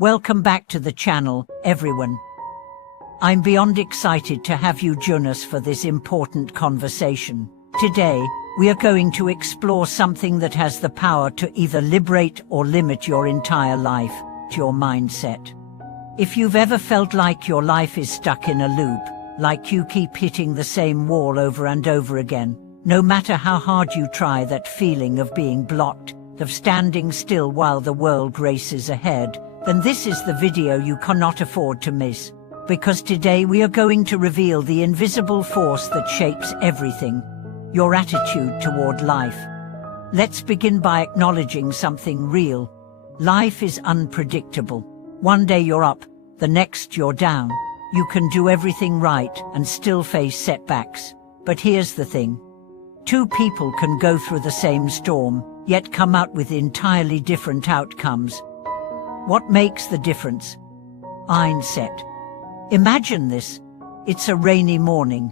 Welcome back to the channel, everyone. I'm beyond excited to have you join us for this important conversation. Today, we are going to explore something that has the power to either liberate or limit your entire life, your mindset. If you've ever felt like your life is stuck in a loop, like you keep hitting the same wall over and over again, no matter how hard you try, that feeling of being blocked, of standing still while the world races ahead, then this is the video you cannot afford to miss. Because today we are going to reveal the invisible force that shapes everything, your attitude toward life. Let's begin by acknowledging something real. Life is unpredictable. One day you're up, the next you're down. You can do everything right and still face setbacks. But here's the thing. Two people can go through the same storm, yet come out with entirely different outcomes. What makes the difference? Mindset. Imagine this. It's a rainy morning.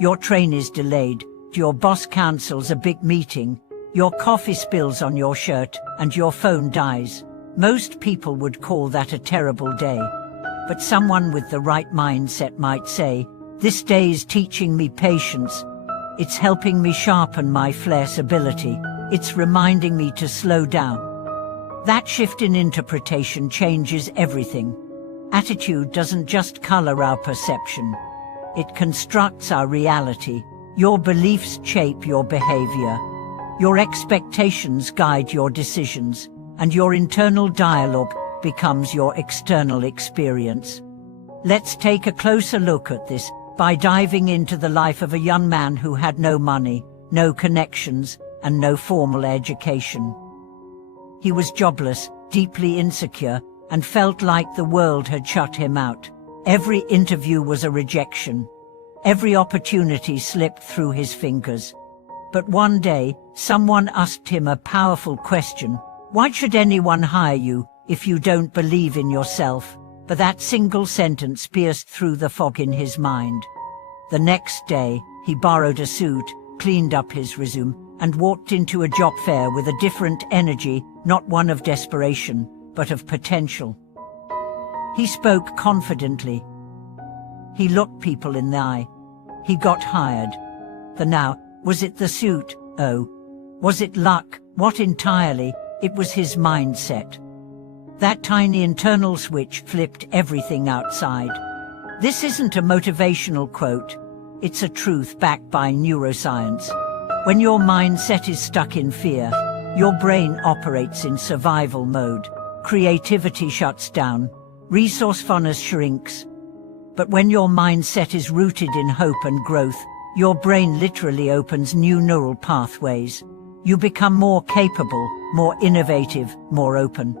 Your train is delayed. Your boss cancels a big meeting. Your coffee spills on your shirt, and your phone dies. Most people would call that a terrible day. But someone with the right mindset might say, "This day is teaching me patience. It's helping me sharpen my flexibility. It's reminding me to slow down." That shift in interpretation changes everything. Attitude doesn't just color our perception. It constructs our reality. Your beliefs shape your behavior. Your expectations guide your decisions, and your internal dialogue becomes your external experience. Let's take a closer look at this by diving into the life of a young man who had no money, no connections, and no formal education. He was jobless, deeply insecure, and felt like the world had shut him out. Every interview was a rejection. Every opportunity slipped through his fingers. But one day, someone asked him a powerful question. Why should anyone hire you if you don't believe in yourself? But that single sentence pierced through the fog in his mind. The next day, he borrowed a suit, cleaned up his resume, and walked into a job fair with a different energy, not one of desperation, but of potential. He spoke confidently. He looked people in the eye. He got hired. Was it the suit? Oh. Was it luck? What entirely? It was his mindset. That tiny internal switch flipped everything outside. This isn't a motivational quote. It's a truth backed by neuroscience. When your mindset is stuck in fear, your brain operates in survival mode. Creativity shuts down. Resourcefulness shrinks. But when your mindset is rooted in hope and growth, your brain literally opens new neural pathways. You become more capable, more innovative, more open.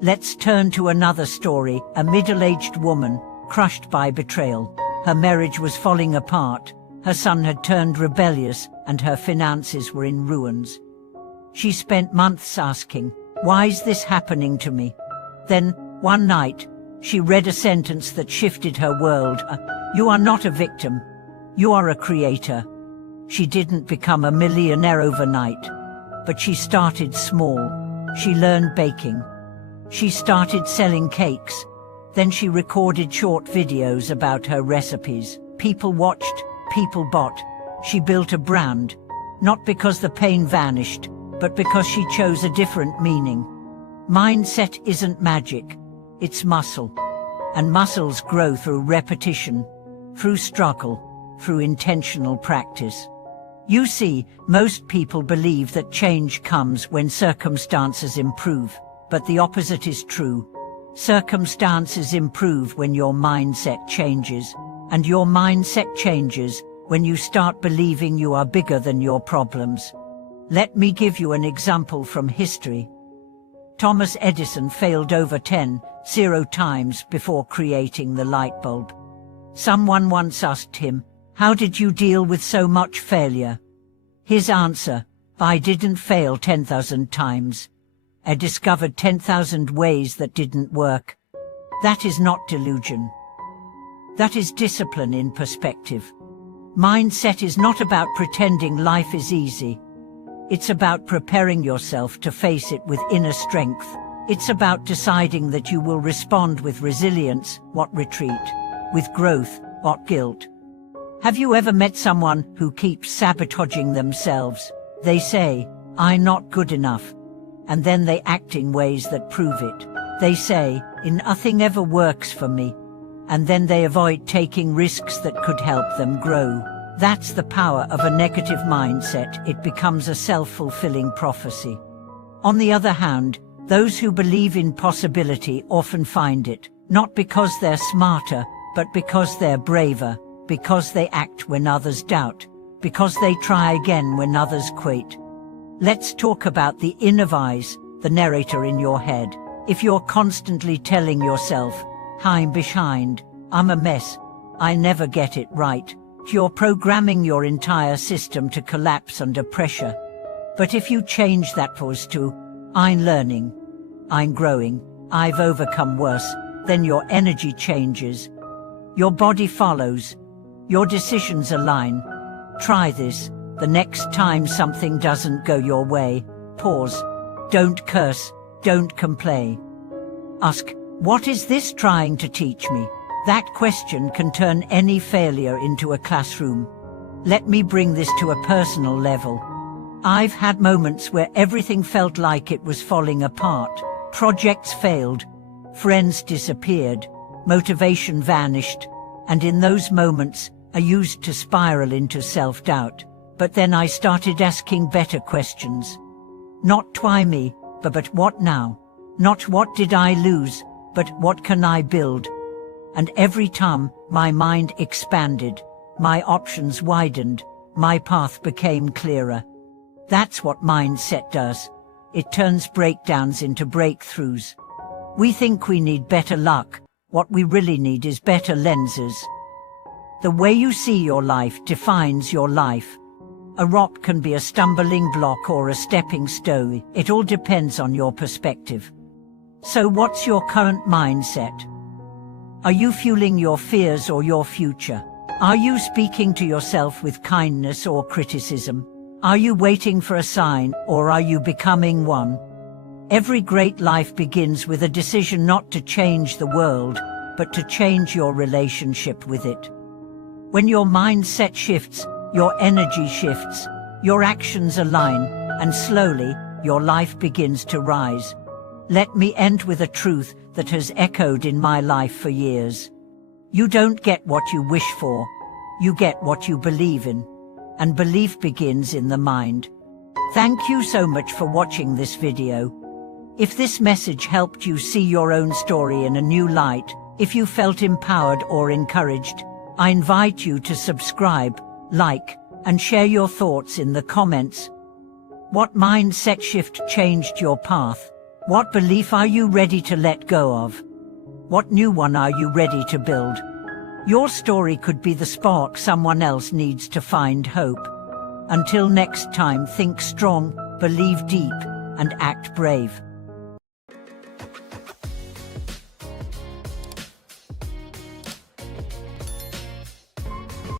Let's turn to another story, a middle-aged woman, crushed by betrayal. Her marriage was falling apart, her son had turned rebellious, and her finances were in ruins. She spent months asking, "Why is this happening to me?" Then, one night, she read a sentence that shifted her world. "You are not a victim. You are a creator." She didn't become a millionaire overnight, but she started small. She learned baking. She started selling cakes. Then she recorded short videos about her recipes. People watched, people bought. She built a brand, not because the pain vanished, but because she chose a different meaning. Mindset isn't magic. It's muscle. And muscles grow through repetition, through struggle, through intentional practice. You see, most people believe that change comes when circumstances improve, but the opposite is true. Circumstances improve when your mindset changes, and your mindset changes when you start believing you are bigger than your problems. Let me give you an example from history. Thomas Edison failed over 10 times before creating the light bulb. Someone once asked him, "How did you deal with so much failure?" His answer, "I didn't fail 10,000 times. I discovered 10,000 ways that didn't work." That is not delusion. That is discipline in perspective. Mindset is not about pretending life is easy. It's about preparing yourself to face it with inner strength. It's about deciding that you will respond with resilience, what retreat, with growth, what guilt. Have you ever met someone who keeps sabotaging themselves? They say, "I'm not good enough," and then they act in ways that prove it. They say, "Nothing ever works for me," and then they avoid taking risks that could help them grow. That's the power of a negative mindset. It becomes a self-fulfilling prophecy. On the other hand, those who believe in possibility often find it, not because they're smarter, but because they're braver, because they act when others doubt, because they try again when others quit. Let's talk about the inner voice, the narrator in your head. If you're constantly telling yourself, "I'm behind, I'm a mess, I never get it right," you're programming your entire system to collapse under pressure. But if you change that voice to, "I'm learning, I'm growing, I've overcome worse," then your energy changes. Your body follows. Your decisions align. Try this. The next time something doesn't go your way, pause. Don't curse. Don't complain. Ask, "What is this trying to teach me?" That question can turn any failure into a classroom. Let me bring this to a personal level. I've had moments where everything felt like it was falling apart. Projects failed, friends disappeared, motivation vanished, and in those moments, I used to spiral into self-doubt. But then I started asking better questions. Not why me, but what now? Not what did I lose, but what can I build? And every time, my mind expanded, my options widened, my path became clearer. That's what mindset does. It turns breakdowns into breakthroughs. We think we need better luck. What we really need is better lenses. The way you see your life defines your life. A rock can be a stumbling block or a stepping stone. It all depends on your perspective. So what's your current mindset? Are you fueling your fears or your future? Are you speaking to yourself with kindness or criticism? Are you waiting for a sign, or are you becoming one? Every great life begins with a decision not to change the world, but to change your relationship with it. When your mindset shifts, your energy shifts, your actions align, and slowly, your life begins to rise. Let me end with a truth that has echoed in my life for years. You don't get what you wish for, you get what you believe in. And belief begins in the mind. Thank you so much for watching this video. If this message helped you see your own story in a new light, if you felt empowered or encouraged, I invite you to subscribe, like, and share your thoughts in the comments. What mindset shift changed your path? What belief are you ready to let go of? What new one are you ready to build? Your story could be the spark someone else needs to find hope. Until next time, think strong, believe deep, and act brave.